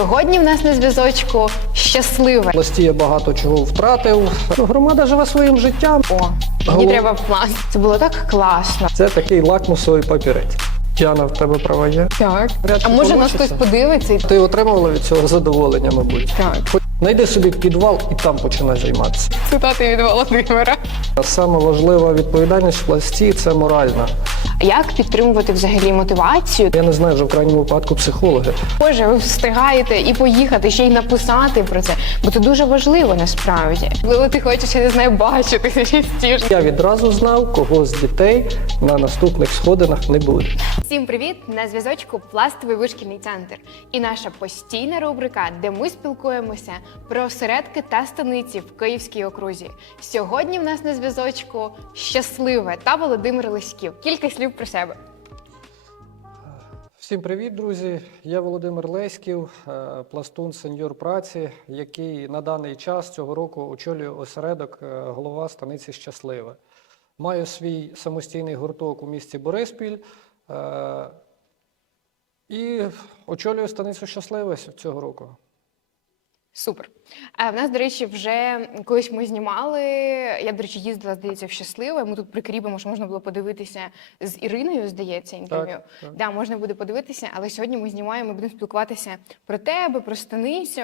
Сьогодні в нас на зв'язочку щасливе. Пласті я багато чого втратив. Ну, Громада живе своїм життям. О, мені Голов- треба пласт. Це було так класно. Це такий лакмусовий папірець. Діана, в тебе права є? Так. Вряд А чи може нас получиться. хтось подивиться? і- Ти отримувала від цього задоволення, мабуть. Так. Найди собі підвал і там починай займатися. Цитати від Володимира. А Саме важлива відповідальність в пласті це моральна. Як підтримувати взагалі мотивацію? Я не знаю вже в крайньому випадку психологи. Боже, ви встигаєте і поїхати, ще й написати про це, бо це дуже важливо насправді. Коли ти хочеш, я не знаю, бачитися частіше. Я відразу знав, кого з дітей на наступних сходинах не буде. Всім привіт! На зв'язочку пластовий вишкільний центр і наша постійна рубрика, де ми спілкуємося про осередки та станиці в Київській окрузі. Сьогодні в нас на зв'язочку щасливе та Володимир Лиськів. Кілька слів про себе. Всім привіт, друзі! Я Володимир Леськів, е, пластун сеньор праці, який на даний час цього року очолює осередок е, голова станиці Щасливе. Маю свій самостійний гурток у місті Бориспіль е, і очолюю станицю Щасливе цього року. Супер. А в нас, до речі, вже колись ми знімали. Я, до речі, їздила, здається, в щасливе. Ми тут прикріпимо, що можна було подивитися з Іриною, здається, інтерв'ю. так. Да, можна буде подивитися, але сьогодні ми знімаємо, будемо спілкуватися про тебе, про станицю.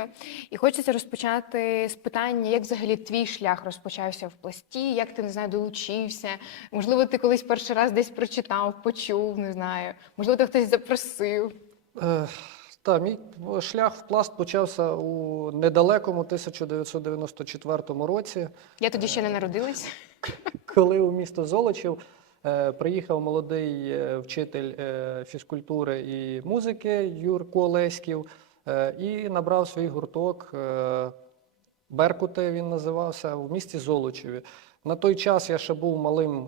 І хочеться розпочати з питання, як взагалі твій шлях розпочався в пласті, як ти не знаю, долучився. Можливо, ти колись перший раз десь прочитав, почув, не знаю. Можливо, тебе хтось запросив. Е, Та, мій шлях в пласт почався у недалекому 1994 році. Я тоді ще не народилась. коли у місто Золочів е, приїхав молодий е, вчитель е, фізкультури і музики Юрко Леськів і набрав свій гурток е, Беркути він називався в місті Золочеві. На той час я ще був малим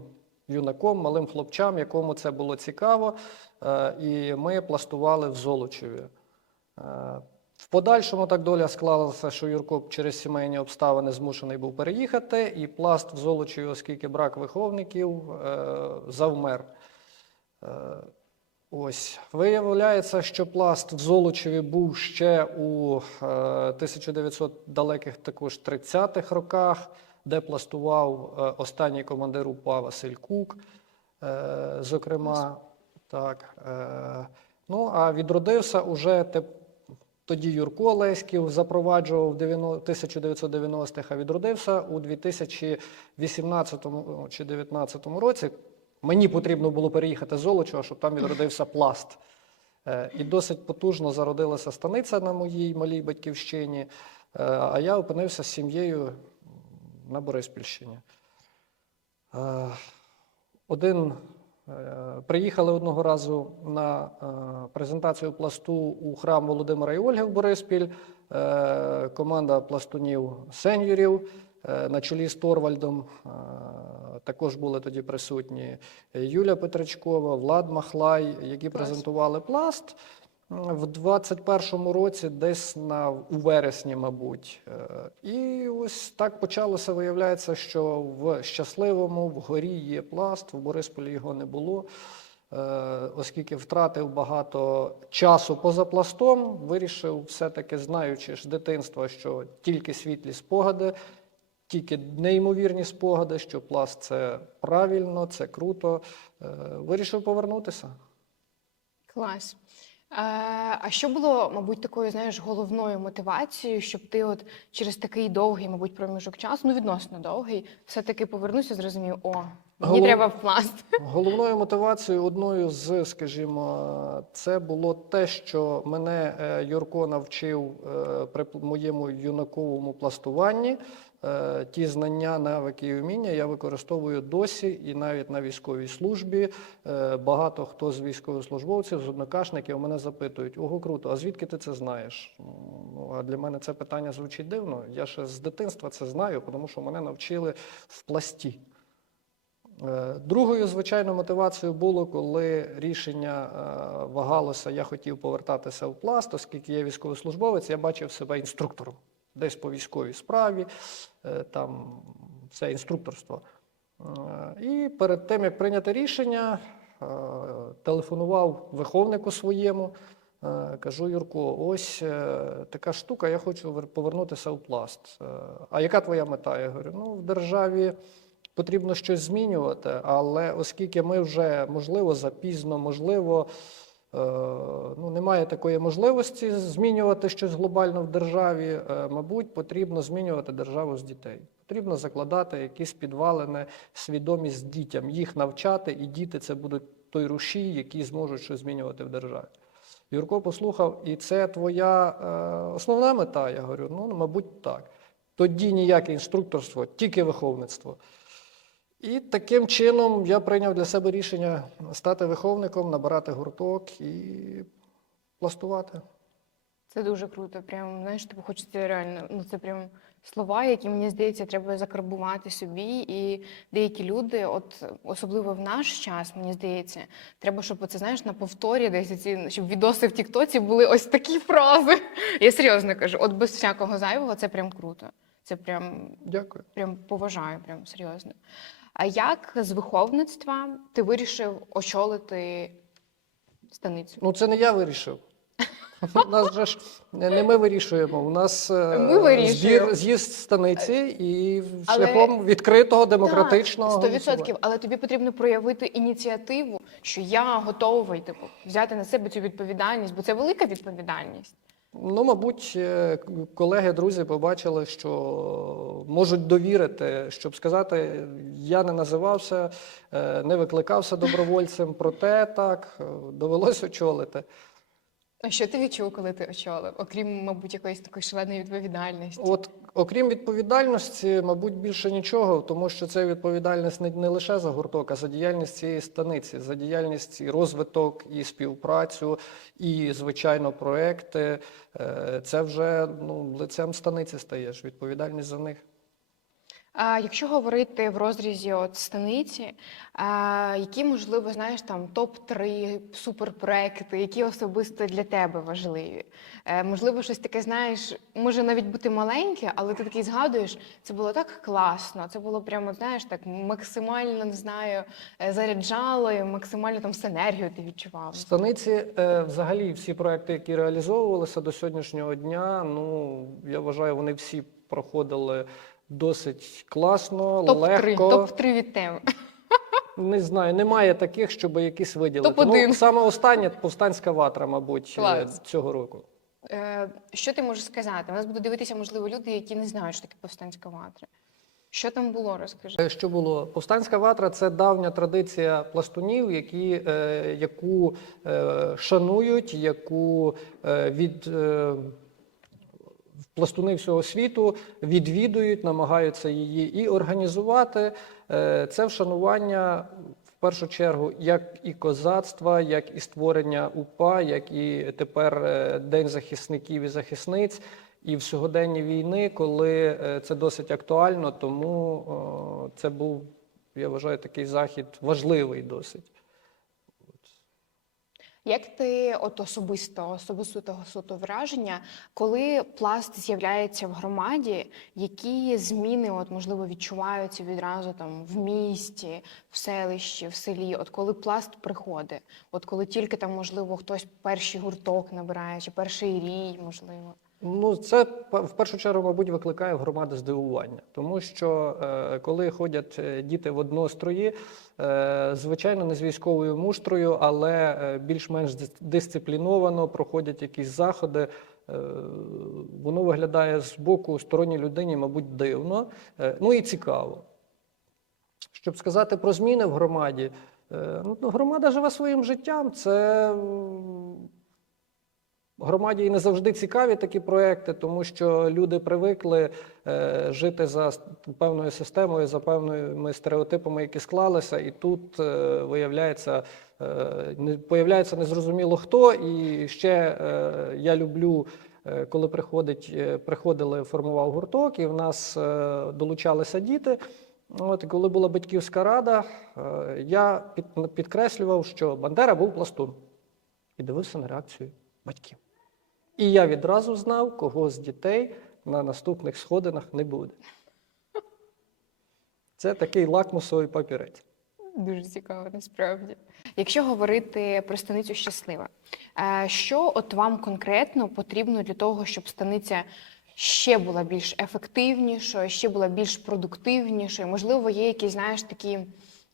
юнаком, малим хлопчам, якому це було цікаво, і ми пластували в Золочеві. Е, В подальшому так доля склалася, що Юрко через сімейні обставини змушений був переїхати, і пласт в Золочеві, оскільки брак виховників, е, завмер. Е, Ось виявляється, що пласт в Золочеві був ще у е, 1900 далеких також 30-х роках, де пластував останній командир УПА Василь Кук, зокрема. Так, ну, а відродився уже те, тоді Юрко Леськів запроваджував в 1990-х, а відродився у 2018 чи 2019 році. Мені потрібно було переїхати з Золочева, щоб там відродився пласт. Е, І досить потужно зародилася станиця на моїй малій батьківщині, е, а я опинився з сім'єю на Бориспільщині. Е, Один приїхали одного разу на е, презентацію пласту у храм Володимира і Ольги в Бориспіль. Е, Команда пластунів сеньорів е, на чолі з Торвальдом. е, Також були тоді присутні Юля Петричкова, Влад Махлай, які презентували пласт. В 21-му році, десь на у вересні, мабуть, Е, і ось так почалося. Виявляється, що в щасливому в горі є пласт, в Борисполі його не було. Е, Оскільки втратив багато часу поза пластом, вирішив все-таки, знаючи з дитинства, що тільки світлі спогади, тільки неймовірні спогади, що пласт це правильно, це круто. е, Вирішив повернутися. Клас. А що було, мабуть, такою, знаєш, головною мотивацією, щоб ти от через такий довгий, мабуть, проміжок часу, ну відносно довгий, все-таки повернувся, зрозумів, о, мені Голов- треба в пласт. Головною мотивацією, одною з, скажімо, це було те, що мене е, Юрко навчив е, при моєму юнаковому пластуванні. Е, Ті знання, навики і вміння я використовую досі і навіть на військовій службі. Е, Багато хто з військовослужбовців, з однокашників мене запитують: ого, круто, а звідки ти це знаєш? Ну, а для мене це питання звучить дивно. Я ще з дитинства це знаю, тому що мене навчили в пласті. Е, Другою, звичайно, мотивацією було, коли рішення вагалося, я хотів повертатися в пласт, оскільки я військовослужбовець, я бачив себе інструктором десь по військовій справі, е, там це інструкторство. Е, І перед тим, як прийняти рішення, е, телефонував виховнику своєму, Кажу, Юрко, ось така штука, я хочу повернутися в пласт. А яка твоя мета? Я говорю, ну в державі потрібно щось змінювати, але оскільки ми вже, можливо, запізно, можливо, ну, немає такої можливості змінювати щось глобально в державі, е, мабуть, потрібно змінювати державу з дітей. Потрібно закладати якісь підвалини, свідомість дітям, їх навчати, і діти це будуть той рушій, які зможуть щось змінювати в державі. Юрко послухав, і це твоя е, основна мета? Я говорю, ну, мабуть, так. Тоді ніяке інструкторство, тільки виховництво. І таким чином я прийняв для себе рішення стати виховником, набирати гурток і пластувати. Це дуже круто. Прям знаєш, тобі хочеться реально. Ну це прям слова, які мені здається, треба закарбувати собі. І деякі люди, от особливо в наш час, мені здається, треба, щоб це знаєш на повторі, десь ці щоб відоси в Тіктоці були ось такі фрази. Я серйозно кажу, от без всякого зайвого, це прям круто. Це прям Дякую. прям поважаю, прям серйозно. А як з виховництва ти вирішив очолити станицю? Ну, це не я вирішив. У нас же ж не ми вирішуємо. У нас е, Ми вирішуємо. збір з'їзд станиці і Але- шляхом відкритого демократичного. Так, 100%, голосування. але тобі потрібно проявити ініціативу, що я готовий типу, взяти на себе цю відповідальність, бо це велика відповідальність. Ну, мабуть, е, колеги, друзі побачили, що можуть довірити, щоб сказати, я не називався, е, не викликався добровольцем, проте так довелося очолити. А що ти відчув, коли ти очолив? Окрім, мабуть, якоїсь такої шаленої відповідальності. От, окрім відповідальності, мабуть, більше нічого, тому що це відповідальність не, не лише за гурток, а за діяльність цієї станиці, за діяльність і розвиток, і співпрацю, і, звичайно, проекти. Е, Це вже ну, лицем станиці стаєш, відповідальність за них. Якщо говорити в розрізі от станиці, які можливо знаєш там топ-3 суперпроекти, які особисто для тебе важливі? Е, можливо, щось таке знаєш, може навіть бути маленьке, але ти такий згадуєш, це було так класно, це було прямо знаєш так максимально не знаю, е, заряджало, і максимально там синергію ти відчував. Станиці е, взагалі всі проекти, які реалізовувалися до сьогоднішнього дня, ну я вважаю, вони всі проходили досить класно, Топ-3, легко. топ-3 від теми. Не знаю, немає таких, щоб якісь виділити. Топ-один. Ну, саме останнє повстанська ватра, мабуть, е, Клас. цього року. Е, що ти можеш сказати? У нас будуть дивитися, можливо, люди, які не знають, що таке повстанська ватра. Що там було, розкажи. Е, Що було? Повстанська ватра це давня традиція пластунів, які, е, яку е, шанують, яку е, від е, пластуни всього світу відвідують, намагаються її і організувати. Е, це вшанування в першу чергу як і козацтва, як і створення УПА, як і тепер е, День захисників і захисниць. І в сьогоденні війни, коли е, це досить актуально, тому це був, я вважаю, такий захід важливий досить. Як ти от особисто, особисто того суто враження, коли пласт з'являється в громаді, які зміни, от можливо, відчуваються відразу там в місті, в селищі, в селі? От коли пласт приходить, от коли тільки там, можливо, хтось перший гурток набирає, чи перший рій, можливо. Ну, це в першу чергу, мабуть, викликає в громади здивування, тому що е, коли ходять е, діти в однострої, е, звичайно, не з військовою муштрою, але більш-менш дисципліновано проходять якісь заходи. Воно виглядає з боку сторонній людині, мабуть, дивно, ну і цікаво. Щоб сказати про зміни в громаді, ну, громада живе своїм життям. Це Громаді і не завжди цікаві такі проекти, тому що люди привикли е, жити за певною системою, за певними стереотипами, які склалися, і тут е, виявляється, е, не появляється незрозуміло хто. І ще е, я люблю, е, коли приходить, е, приходили, формував гурток, і в нас долучалися діти. От коли була батьківська рада, я під, підкреслював, що Бандера був пластун і дивився на реакцію батьків. І я відразу знав, кого з дітей на наступних сходинах не буде. Це такий лакмусовий папірець. Дуже цікаво, насправді. Якщо говорити про станицю щаслива, е, що от вам конкретно потрібно для того, щоб станиця ще була більш ефективнішою, ще була більш продуктивнішою? Можливо, є якісь, знаєш, такі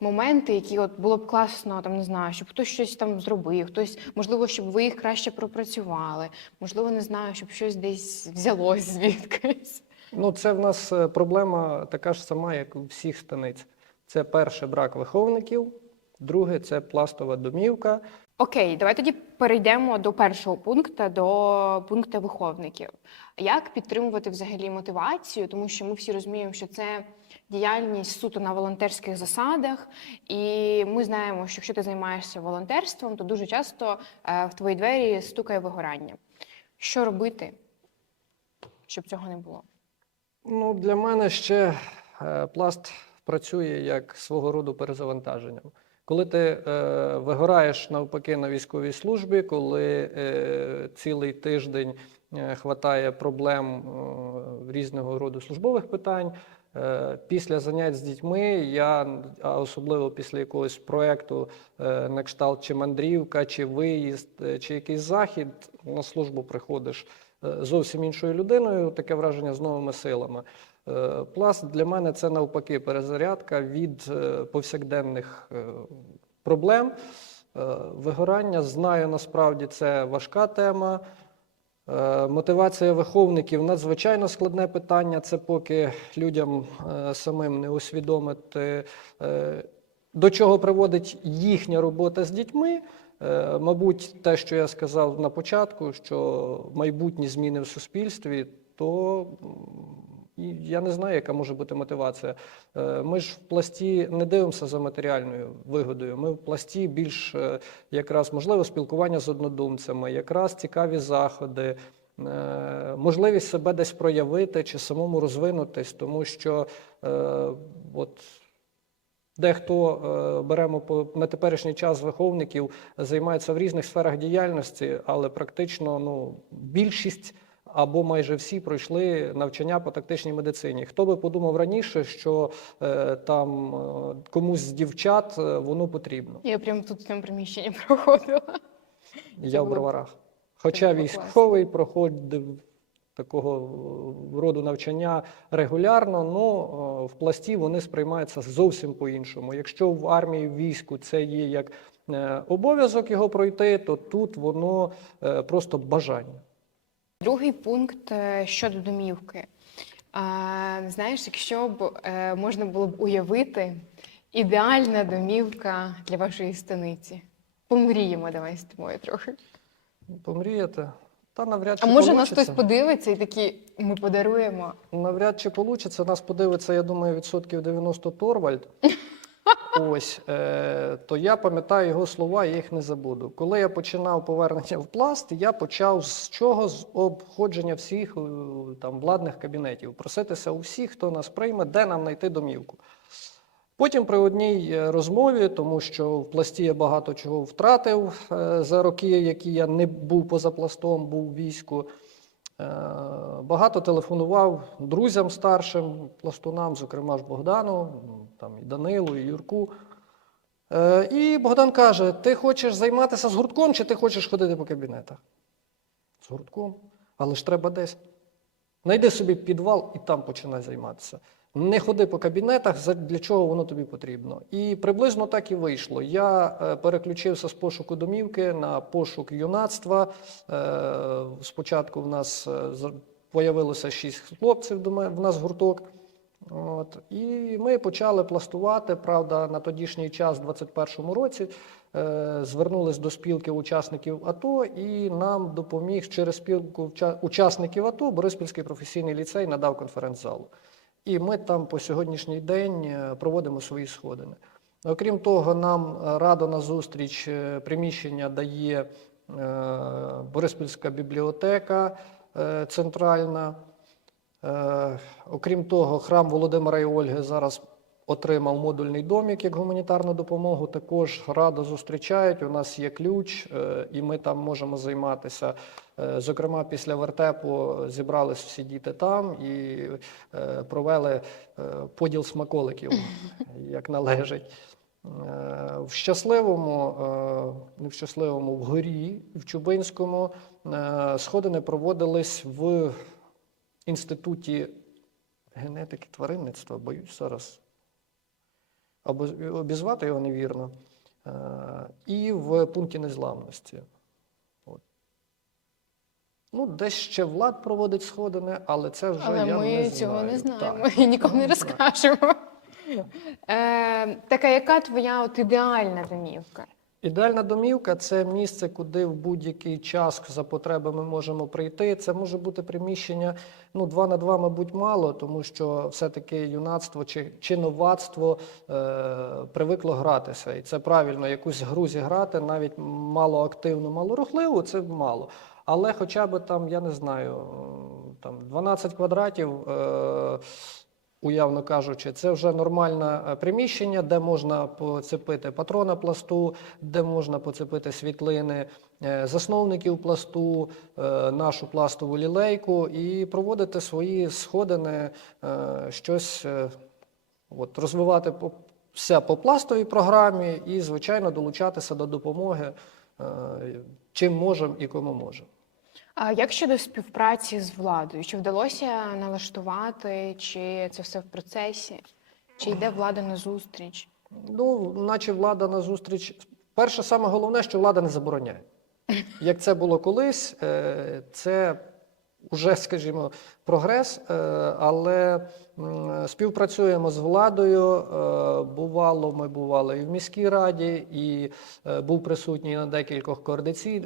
моменти, які от було б класно, там не знаю, щоб хтось щось там зробив, хтось, можливо, щоб ви їх краще пропрацювали, можливо, не знаю, щоб щось десь взялось звідкись. Ну, це в нас е, проблема така ж сама, як у всіх станиць. Це перше брак виховників, друге це пластова домівка. Окей, давай тоді перейдемо до першого пункту, до пункту виховників. Як підтримувати взагалі мотивацію? Тому що ми всі розуміємо, що це діяльність суто на волонтерських засадах, і ми знаємо, що якщо ти займаєшся волонтерством, то дуже часто е, в твої двері стукає вигорання. Що робити, щоб цього не було? Ну, для мене ще е, пласт працює як свого роду перезавантаженням. Коли ти е, вигораєш навпаки на військовій службі, коли е, цілий тиждень е, хватає проблем е, різного роду службових питань, після занять з дітьми я, особливо після якогось проєкту е, на кшталт чи мандрівка, чи виїзд, е, чи якийсь захід, на службу приходиш е, зовсім іншою людиною, таке враження з новими силами. Е, Пласт для мене це навпаки перезарядка від е, повсякденних е, проблем. Е, Вигорання знаю, насправді це важка тема. Е, Мотивація виховників надзвичайно складне питання. Це поки людям е, самим не усвідомити, е, до чого приводить їхня робота з дітьми. Мабуть, те, що я сказав на початку, що майбутні зміни в суспільстві, то я не знаю, яка може бути мотивація. Е, Ми ж в пласті не дивимося за матеріальною вигодою. Ми в пласті більш е, якраз можливо спілкування з однодумцями, якраз цікаві заходи, е, можливість себе десь проявити чи самому розвинутись, тому що от. Дехто беремо по на теперішній час виховників, займається в різних сферах діяльності, але практично ну більшість або майже всі пройшли навчання по тактичній медицині. Хто би подумав раніше, що е, там е, комусь з дівчат е, воно потрібно? Я прямо тут в цьому приміщенні проходила. Я в було- броварах. Хоча було класно. військовий проходив такого е, роду навчання регулярно, ну в пласті вони сприймаються зовсім по-іншому. Якщо в армії в війську це є як е, обов'язок його пройти, то тут воно е, просто бажання. Другий пункт е, щодо домівки. Знаєш, якщо б е, можна було б уявити ідеальна домівка для вашої станиці. Помріємо, давай з тобою трохи. Помріяти. Та навряд чи А може нас получиться. хтось подивиться і такі ми подаруємо. Навряд чи получиться. Нас подивиться, я думаю, відсотків 90 Торвальд. Ось, е, то я пам'ятаю його слова, я їх не забуду. Коли я починав повернення в пласт, я почав з чого? З обходження всіх е, там владних кабінетів, проситися у всіх, хто нас прийме, де нам знайти домівку. Потім при одній е, розмові, тому що в пласті я багато чого втратив е, за роки, які я не був поза пластом, був у війську. Е, Багато телефонував друзям старшим пластунам, зокрема ж Богдану, ну, там і Данилу, і Юрку. Е, І Богдан каже: ти хочеш займатися з гуртком, чи ти хочеш ходити по кабінетах? З гуртком. Але ж треба десь. Найди собі підвал і там починай займатися. Не ходи по кабінетах, для чого воно тобі потрібно. І приблизно так і вийшло. Я е, переключився з пошуку домівки на пошук юнацтва. Е, Спочатку в нас е, з- появилося шість хлопців в нас гурток. От, і ми почали пластувати. Правда, на тодішній час, в 21-му році, е, звернулись до спілки учасників АТО, і нам допоміг через спілку учасників АТО Бориспільський професійний ліцей надав конференц-залу. І ми там по сьогоднішній день е, проводимо свої сходини. Окрім того, нам радо на зустріч е, приміщення дає е, Бориспільська бібліотека е, центральна. Е, Окрім того, храм Володимира і Ольги зараз отримав модульний домік як гуманітарну допомогу. Також радо зустрічають. У нас є ключ, е, і ми там можемо займатися. Е, Зокрема, після вертепу зібрались всі діти там і провели поділ смаколиків, як належить. В щасливому, не в щасливому, в горі, в Чубинському сходини проводились в інституті генетики тваринництва, боюсь зараз обізвати його невірно, е, і в пункті незламності. От. Ну, десь ще влад проводить сходини, але це вже Але я ми не цього знаю. не знаємо Так. і нікому не так. розкажемо. Е, така, яка твоя от ідеальна домівка? Ідеальна домівка це місце, куди в будь-який час за потреби ми можемо прийти. Це може бути приміщення ну, 2 на 2, мабуть, мало, тому що все-таки юнацтво чи, чи новацтво е, привикло гратися. І це правильно, якусь гру зіграти, навіть малоактивну, малорухливу, це мало. Але хоча б там, я не знаю, там 12 квадратів. Е, уявно кажучи, це вже нормальне е, приміщення, де можна поцепити патрона пласту, де можна поцепити світлини е, засновників пласту, е, нашу пластову лілейку і проводити свої сходини, щось от, розвивати все по пластовій програмі і, звичайно, долучатися до допомоги, чим можемо і кому можемо. А як щодо співпраці з владою? Чи вдалося налаштувати, чи це все в процесі? Чи йде влада на зустріч? Ну, наче влада на зустріч. Перше, саме головне, що влада не забороняє. Як це було колись, е, це вже, скажімо, прогрес, е, але співпрацюємо з владою. е, Бувало, ми бували і в міській раді, і е, був присутній на декількох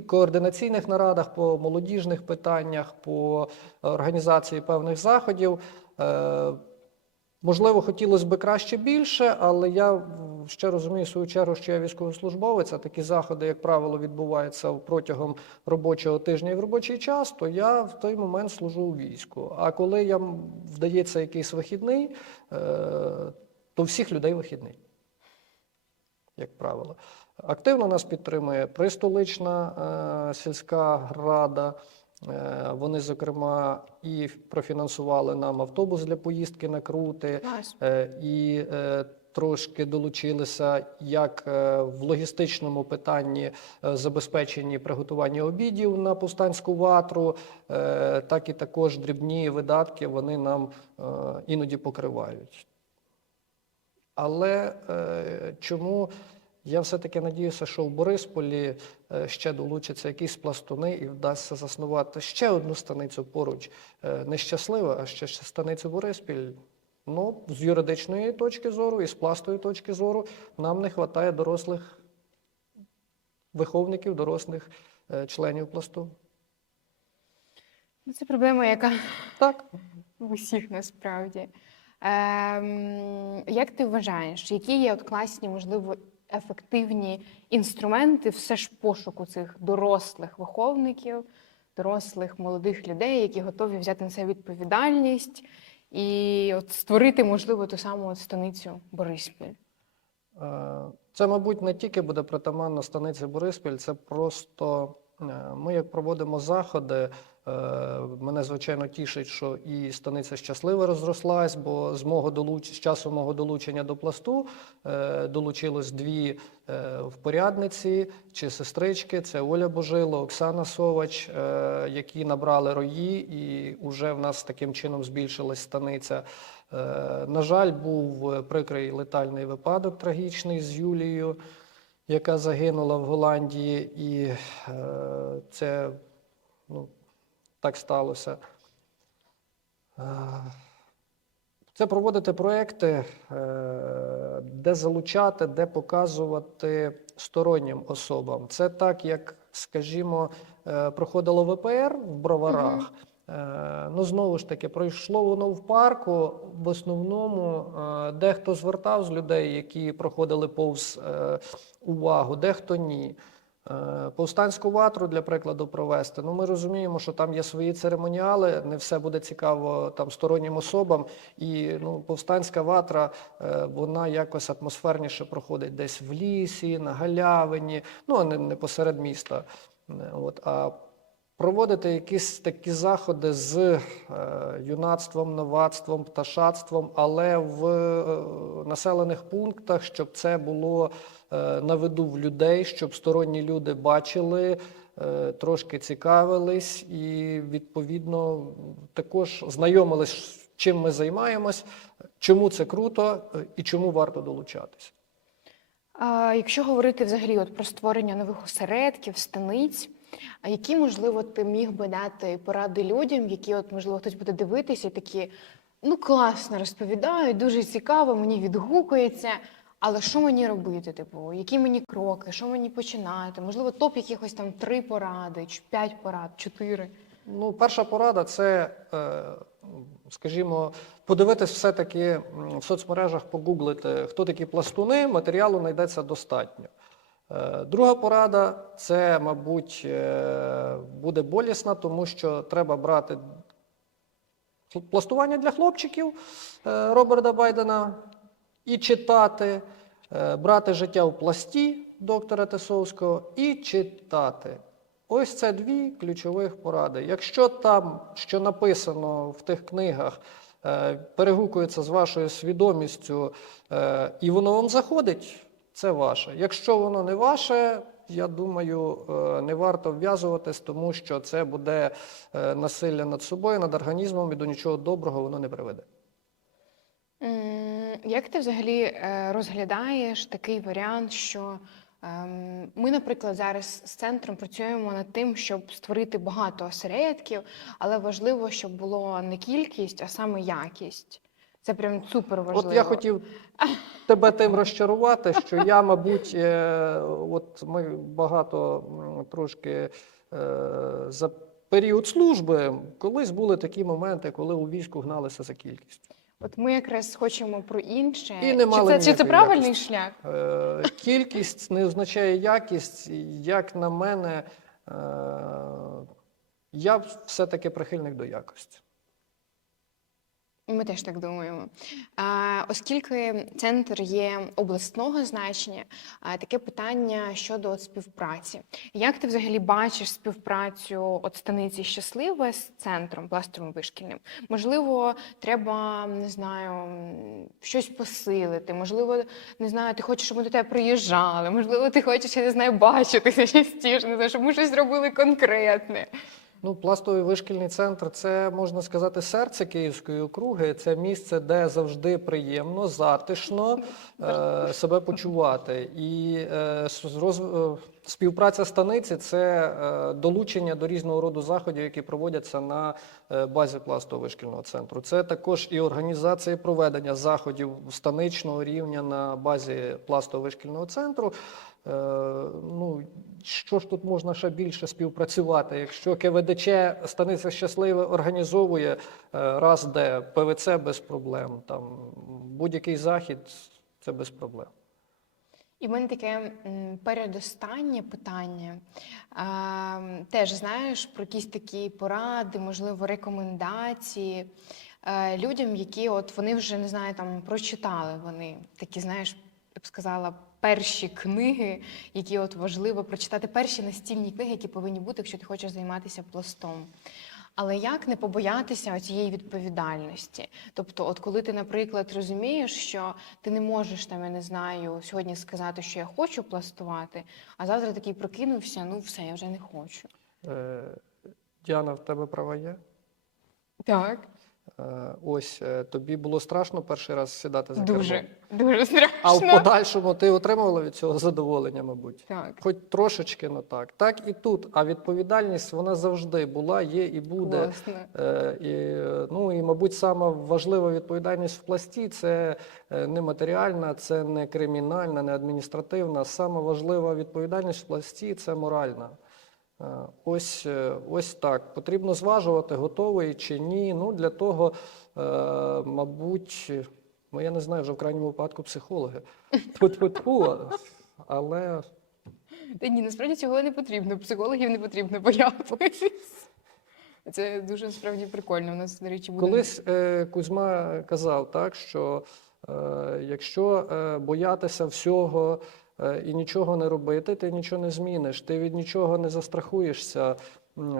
координаційних нарадах по молодіжних питаннях, по організації певних заходів. Можливо, хотілося б краще більше, але я ще розумію в свою чергу, що я військовослужбовець, а такі заходи, як правило, відбуваються протягом робочого тижня і в робочий час, то я в той момент служу у війську. А коли я вдається якийсь вихідний, е, то всіх людей вихідний, як правило. Активно нас підтримує пристолична е, сільська рада. Е, Вони, зокрема, і профінансували нам автобус для поїздки на крути, Клас. е, і е, трошки долучилися як в логістичному питанні забезпеченні приготування обідів на повстанську ватру, так і також дрібні видатки вони нам іноді покривають. Але чому я все-таки надіюся, що в Борисполі ще долучаться якісь пластуни і вдасться заснувати ще одну станицю поруч. Е, Не щаслива, а ще станицю Бориспіль. Ну, з юридичної точки зору і з пластової точки зору нам не вистачає дорослих виховників, дорослих е, членів пласту. Ну, Це проблема, яка Так. в усіх насправді. Ем, як ти вважаєш, які є от класні, можливо, ефективні інструменти все ж пошуку цих дорослих виховників, дорослих молодих людей, які готові взяти на себе відповідальність і от створити, можливо, ту саму от станицю Бориспіль? Е, Це, мабуть, не тільки буде притаманно станиці Бориспіль, це просто е, ми, як проводимо заходи, мене звичайно тішить, що і станиця щаслива розрослась, бо з мого долуч... з часу мого долучення до пласту е, долучилось дві е, впорядниці чи сестрички. Це Оля Божило, Оксана Совач, е, які набрали рої, і вже в нас таким чином збільшилась станиця. Е, На жаль, був е, прикрий летальний випадок трагічний з Юлією, яка загинула в Голландії, і е, це ну, так сталося. Е, Це проводити проекти, е, де залучати, де показувати стороннім особам. Це так, як, скажімо, е, проходило ВПР в Броварах. Ну, знову ж таки, пройшло воно в парку. В основному дехто звертав з людей, які проходили повз увагу, дехто ні. Е, Повстанську ватру, для прикладу, провести. Ну, ми розуміємо, що там є свої церемоніали, не все буде цікаво там стороннім особам. І ну, повстанська ватра, е, вона якось атмосферніше проходить десь в лісі, на галявині, ну а не, не посеред міста. Е, От, а проводити якісь такі заходи з е, юнацтвом, новацтвом, пташацтвом, але в е, населених пунктах, щоб це було на виду в людей, щоб сторонні люди бачили, е, трошки цікавились і, відповідно, також знайомились, чим ми займаємось, чому це круто е, і чому варто долучатися. А якщо говорити взагалі от про створення нових осередків, станиць, а які, можливо, ти міг би дати поради людям, які, от, можливо, хтось буде дивитися і такі, ну класно розповідають, дуже цікаво, мені відгукується. Але що мені робити? Типу, які мені кроки, що мені починати? Можливо, топ якихось там три поради, чи п'ять порад, чотири. Ну, перша порада це, е, скажімо, подивитись все-таки в соцмережах, погуглити, хто такі пластуни, матеріалу знайдеться достатньо. Е, Друга порада це, мабуть, е, буде болісна, тому що треба брати пластування для хлопчиків Роберта Байдена і читати, е, брати життя в пласті доктора Тесовського і читати. Ось це дві ключових поради. Якщо там, що написано в тих книгах, е, перегукується з вашою свідомістю е, і воно вам заходить, це ваше. Якщо воно не ваше, я думаю, не варто вв'язуватись, тому що це буде насилля над собою, над організмом, і до нічого доброго воно не приведе. Як ти взагалі е, розглядаєш такий варіант, що ем, ми, наприклад, зараз з центром працюємо над тим, щоб створити багато осередків, але важливо, щоб було не кількість, а саме якість. Це прям супер важливо. От я хотів тебе тим розчарувати, що я, мабуть, е, от ми багато трошки е, за період служби, колись були такі моменти, коли у війську гналися за кількістю. От ми якраз хочемо про інше. І не мали чи, це, чи це правильний якості. шлях? Е, Кількість не означає якість. Як на мене, е, я все-таки прихильник до якості. Ми теж так думаємо. Оскільки центр є обласного значення, таке питання щодо співпраці. Як ти взагалі бачиш співпрацю от станиці щаслива з центром пластовим вишкільним? Можливо, треба не знаю щось посилити. Можливо, не знаю, ти хочеш, щоб ми до тебе приїжджали. Можливо, ти хочеш, я не знаю, бачитися частіше, не знаю, щоб ми щось зробили конкретне. Ну, пластовий вишкільний центр це можна сказати серце Київської округи. Це місце, де завжди приємно, затишно е, себе почувати. І е, роз- е, співпраця станиці це е, долучення до різного роду заходів, які проводяться на е, базі пластового вишкільного центру. Це також і організація проведення заходів станичного рівня на базі пластового вишкільного центру. Е, ну, що ж тут можна ще більше співпрацювати? Якщо КВДЧ Станиця Щасливе організовує е, раз де ПВЦ без проблем, там будь-який захід це без проблем. І в мене таке передостаннє питання. А, теж знаєш про якісь такі поради, можливо, рекомендації е, людям, які от вони вже не знаю, там прочитали вони такі, знаєш, я б сказала, перші книги, які от важливо прочитати, перші настільні книги, які повинні бути, якщо ти хочеш займатися пластом. Але як не побоятися цієї відповідальності? Тобто, от коли ти, наприклад, розумієш, що ти не можеш там, я не знаю, сьогодні сказати, що я хочу пластувати, а завтра такий прокинувся, ну все, я вже не хочу. Е, Діана, в тебе права є? Так, Ось е, тобі було страшно перший раз сідати за дуже, кермо? дуже страшно. А в подальшому ти отримувала від цього задоволення, мабуть. Так, Хоч трошечки, ну так. Так і тут. А відповідальність вона завжди була, є і буде. власне. Е, І, е, ну, і, мабуть, сама важлива відповідальність в пласті це е, не матеріальна, це не кримінальна, не адміністративна. Сама важлива відповідальність в пласті це моральна. Е, Ось, е, ось так. Потрібно зважувати, готовий чи ні. Ну, для того, е, мабуть, ну, я не знаю, вже в крайньому випадку психологи. Тьфу-тьфу-тьфу, але Та ні, насправді цього не потрібно. Психологів не потрібно боятися. Це дуже справді прикольно. У нас, до речі, буде Колись е, Кузьма казав так, що е, якщо е, боятися всього і нічого не робити, ти нічого не зміниш, ти від нічого не застрахуєшся.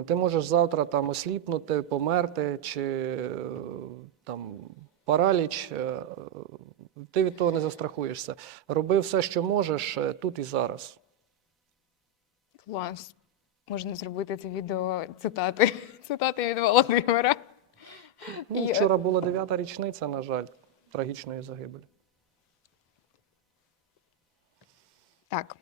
ти можеш завтра там осліпнути, померти чи е, там параліч. е, Ти від того не застрахуєшся. Роби все, що можеш е, тут і зараз. Клас. Можна зробити це відео цитати. Цитати від Володимира. Ну, е, вчора була дев'ята річниця, на жаль, трагічної загибелі. Так.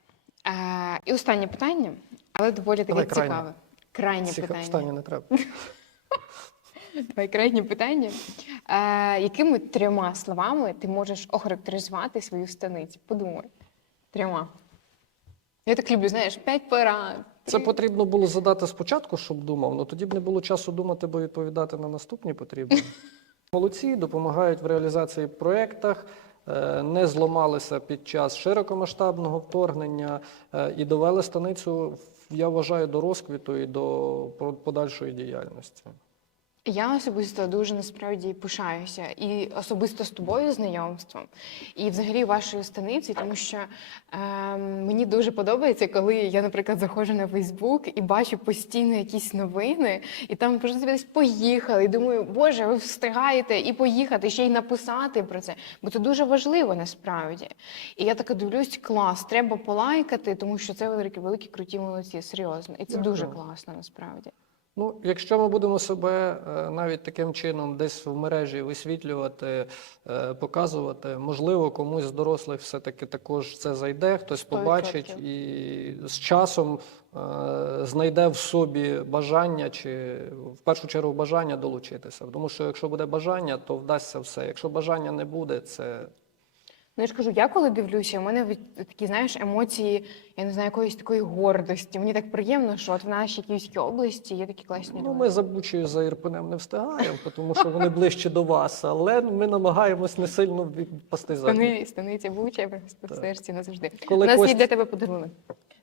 Е, і останнє питання, але доволі таке Давай крайнє. цікаве. Крайнє Ці питання. останнє не треба. Давай крайнє питання. Е, якими трьома словами ти можеш охарактеризувати свою станицю? Подумай. Трьома. Я так люблю, знаєш, п'ять порад. Це потрібно було задати спочатку, щоб думав, але тоді б не було часу думати, бо відповідати на наступні потрібно. Молодці, допомагають в реалізації проєктах, не зламалися під час широкомасштабного вторгнення е, і довели станицю, я вважаю, до розквіту і до подальшої діяльності. Я особисто дуже насправді пишаюся і особисто з тобою знайомством, і взагалі вашою станицею, тому що ем, мені дуже подобається, коли я, наприклад, заходжу на Фейсбук і бачу постійно якісь новини, і там просто десь поїхали. І думаю, боже, ви встигаєте і поїхати, ще й написати про це, бо це дуже важливо насправді. І я така дивлюсь, клас, треба полайкати, тому що це великі, великі круті молодці, серйозно. І це дуже класно насправді. Ну, якщо ми будемо себе е, навіть таким чином десь в мережі висвітлювати, е, показувати, можливо, комусь з дорослих все-таки також це зайде, хтось побачить і з часом е, знайде в собі бажання, чи в першу чергу бажання долучитися. Тому що якщо буде бажання, то вдасться все. Якщо бажання не буде, це Ну, я ж кажу, я коли дивлюся, у мене від- такі, знаєш, емоції, я не знаю, якоїсь такої гордості. Мені так приємно, що от в нашій Київській області є такі класні ну, люди. ми за Бучею за Ірпенем не встигаємо, тому що вони ближче до вас, але ми намагаємось не сильно відпасти за Станиця, станиця Буча, просто в серці назавжди. Коли У нас є Кость- для тебе подарунок.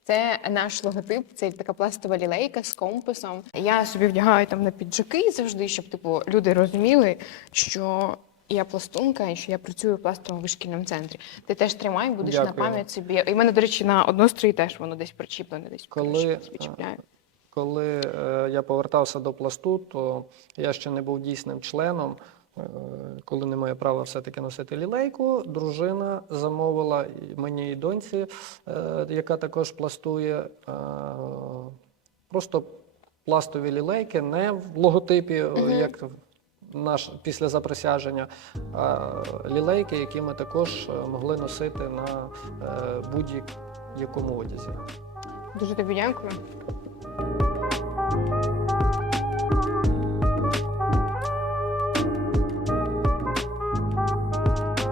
Це наш логотип, це така пластова лілейка з компасом. Я собі вдягаю там на піджаки завжди, щоб типу люди розуміли, що я пластунка і що я працюю в пластовому вишкільному центрі. Ти теж тримай, будеш на пам'ять собі. І в мене, до речі, на однострої теж воно десь причіплене, десь Коли, кришка собі чіпляю. Коли е, я повертався до пласту, то я ще не був дійсним членом. Е, коли не маю права все-таки носити лілейку, дружина замовила мені і доньці, е, яка також пластує, е, просто пластові лілейки, не в логотипі, е, Мгм. як наш після заприсяження, лілейки, які ми також е, могли носити на е, будь-якому одязі. Дуже тобі дякую.